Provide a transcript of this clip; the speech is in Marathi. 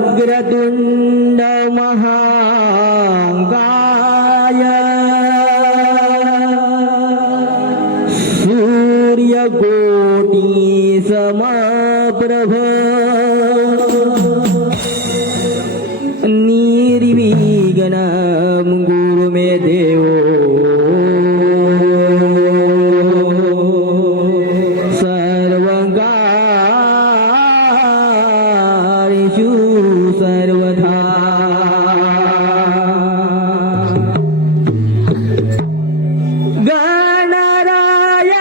वक्रतुण्ड महाङ्गाय सूर्यकोटी समाप्रभ निर्विघ्न सर्वथा। गणराय